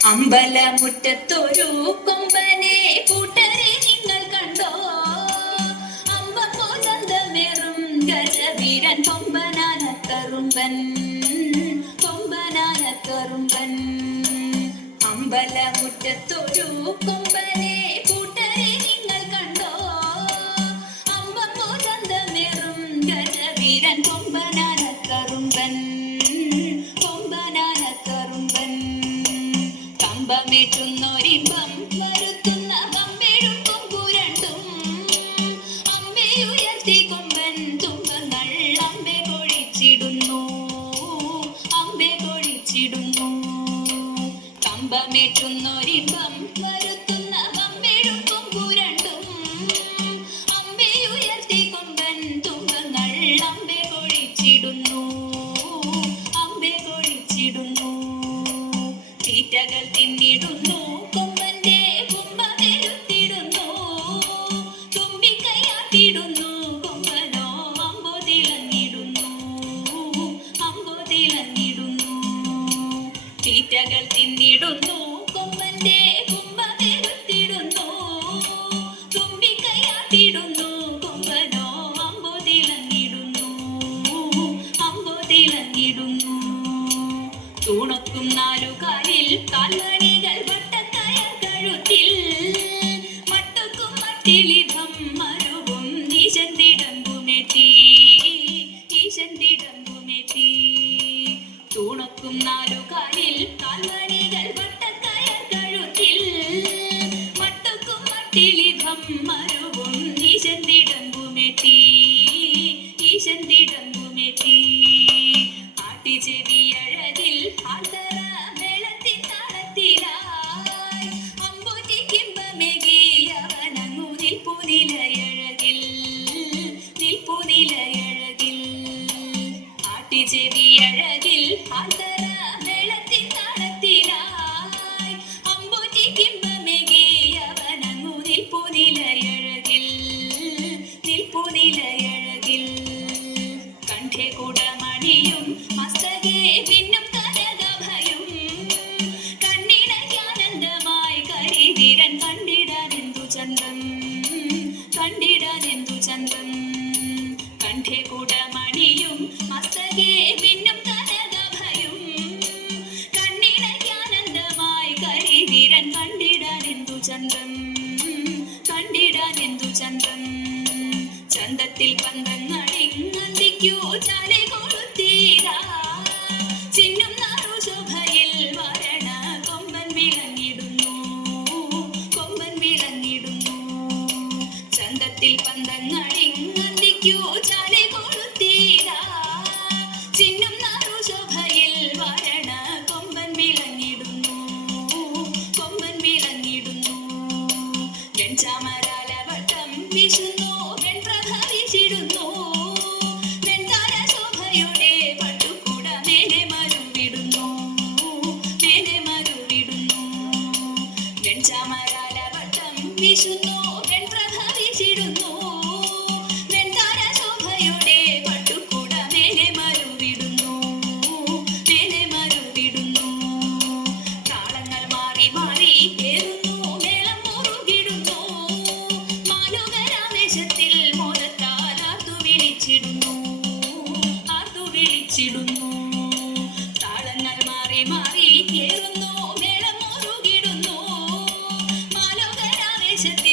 അമ്പലമുറ്റത്തൊരു കൊമ്പനെ കൂട്ടരെ നിങ്ങൾ കണ്ടോ? അമ്പപ്പോ ചന്തമേറും ഗജവീരൻ കൊമ്പനാനക്കറുമ്പൻ, കൊമ്പനാനക്കറുമ്പൻ. അമ്പലമുറ്റത്തൊരു കൊമ്പനെ കൂട്ടരെ നിങ്ങൾ കണ്ടോ? അമ്പപ്പോ ചന്തമേറും ഗജവീരൻ കൊമ്പനാനക്കറുമ്പൻ, കൊമ്പനാനക്കറുമ്പൻ. കമ്പമേറ്റുന്നൊരിമ്പം വരുത്തുന്ന കമ്പെഴുപ്പും കുരണ്ടും അമ്പയുയർത്തി കൊമ്പൻ തുമ്പങ്ങൾ അമ്പെ കൊഴിച്ചിടുന്നു, അമ്പെ കൊഴിച്ചിടുന്നു. കമ്പമേറ്റുന്നൊരിമ്പം വരുത്തുന്ന കമ്പെഴുപ്പും കുരണ്ടും അമ്പയുയർത്തി കൊമ്പൻ തുമ്പങ്ങൾ അമ്പെ കൊഴിച്ചിടുന്നു, അമ്പെ കൊഴിച്ചിടുന്നു. തീറ്റകൾ തിന്നിടുന്നു കൊമ്പന്റെ കുമ്പമെരുത്തിടുന്നു, തുമ്പിക്കൈയാട്ടിടുന്നു കൊമ്പനോ അമ്പോ തിളങ്ങിടുന്നു, അമ്പോ തിളങ്ങിടുന്നു. തീറ്റകൾ തിന്നിടുന്നു കൊമ്പന്റെ കുമ്പമെരുത്തിടുന്നു, തുമ്പിക്കൈയാട്ടിടുന്നു കൊമ്പനോ അമ്പോ തിളങ്ങിടുന്നു, അമ്പോ തിളങ്ങിടുന്നു. തൂണൊക്കും നാലുകാലിൽ കാൽമണികൾ വട്ടക്കയർ കഴുത്തിൽ മട്ടക്കും മട്ടിലിഭം മരുവും ഈശന്തിടമ്പുമെത്തി, ഈശന്തിടമ്പുമെത്തി. തൂണൊക്കും നാലുകാലിൽ കാൽമണികൾ വട്ടക്കയർ കഴുത്തിൽ മട്ടക്കും മട്ടിലിഭം മരുവും ഈശന്തിടമ്പുമെത്തി, ഈശന്തിടമ്പുമെത്തി. ആട്ടിച്ചെവിയഴകിൽ ആന്തര മേളത്തിൻ താളത്തിലായി അമ്പൂറ്റിക്കിമ്പമേകിയവനങ്ങു നിൽപ്പുനിലയഴകിൽ, നിൽപ്പുനിലയഴകിൽ. ആട്ടിച്ചെവിയഴകിൽ ആന്തര മേളത്തിൻ താളത്തിലായി അമ്പൂറ്റിക്കിമ്പമേകിയവനങ്ങു നിൽപ്പുനിലയഴകിൽ, നിൽപ്പുനിലയഴകിൽ. കണ്ഠേ കുടമണിയും മസ്തകേ പിന്നും കനകഭയും കണ്ണിണയ്ക്കാനന്ദമായി കരിവീരൻ കണ്ടിടാനെന്തു ചന്തം, കണ്ടിടാനെന്തു ചന്തം. കണ്ഠേ കുടമണിയും മസ്തകേ പിന്നും കനകഭയും കണ്ണിണയ്ക്കാനന്ദമായി കരിവീരൻ കണ്ടിടാനെന്തു ചന്തം, കണ്ടിടാനെന്തു ചന്തം. ചന്തത്തിൽ പന്തങ്ങളിങ്ങന്തിക്കു ചാലെ കൊളുത്തീരാ ചിന്നും നാറു ശോഭയിൽ വരണ കൊമ്പൻ വിളങ്ങിടുന്നു, കൊമ്പൻ വിളങ്ങിടുന്നു. ചന്തത്തിൽ പന്തങ്ങളിങ്ങന്തിക്കു ചാലെ കൊളുത്തീരാ ചിന്നും നാറു ശോഭയിൽ വരണ കൊമ്പൻ വിളങ്ങിടുന്നു, കൊമ്പൻ വിളങ്ങിടുന്നു. വെൺചാമരാലവട്ടം വീശുന്നു വെൺപ്രഭവിച്ചിടുന്നു, വെൺതാര ശോഭയുടെ പട്ടുകൂട മേലെ മരുവിടുന്നു, മേലെ മരുവിടുന്നു. വെൺചാമരാലവട്ടം വീശുന്നു വെൺപ്രഭവിച്ചിടുന്നു, വെൺതാര ശോഭയുടെ പട്ടുകൂട മേലെ മരുവിടുന്നു, മേലെ മരുവിടുന്നു. താളങ്ങൾ മാറി മാറി ഏറുന്നു മേളം മുറുകിടുന്നു, മാലുകരാവേശത്തിൽ മോദത്താൽ ആർത്തു വിളിച്ചിടുന്നു, ആർത്തു വിളിച്ചിടുന്നു. താളങ്ങൾ മാറി മാറി ഏറുന്നു മേളം മുറുകിടുന്നു, മാലുകരാവേശത്തിൽ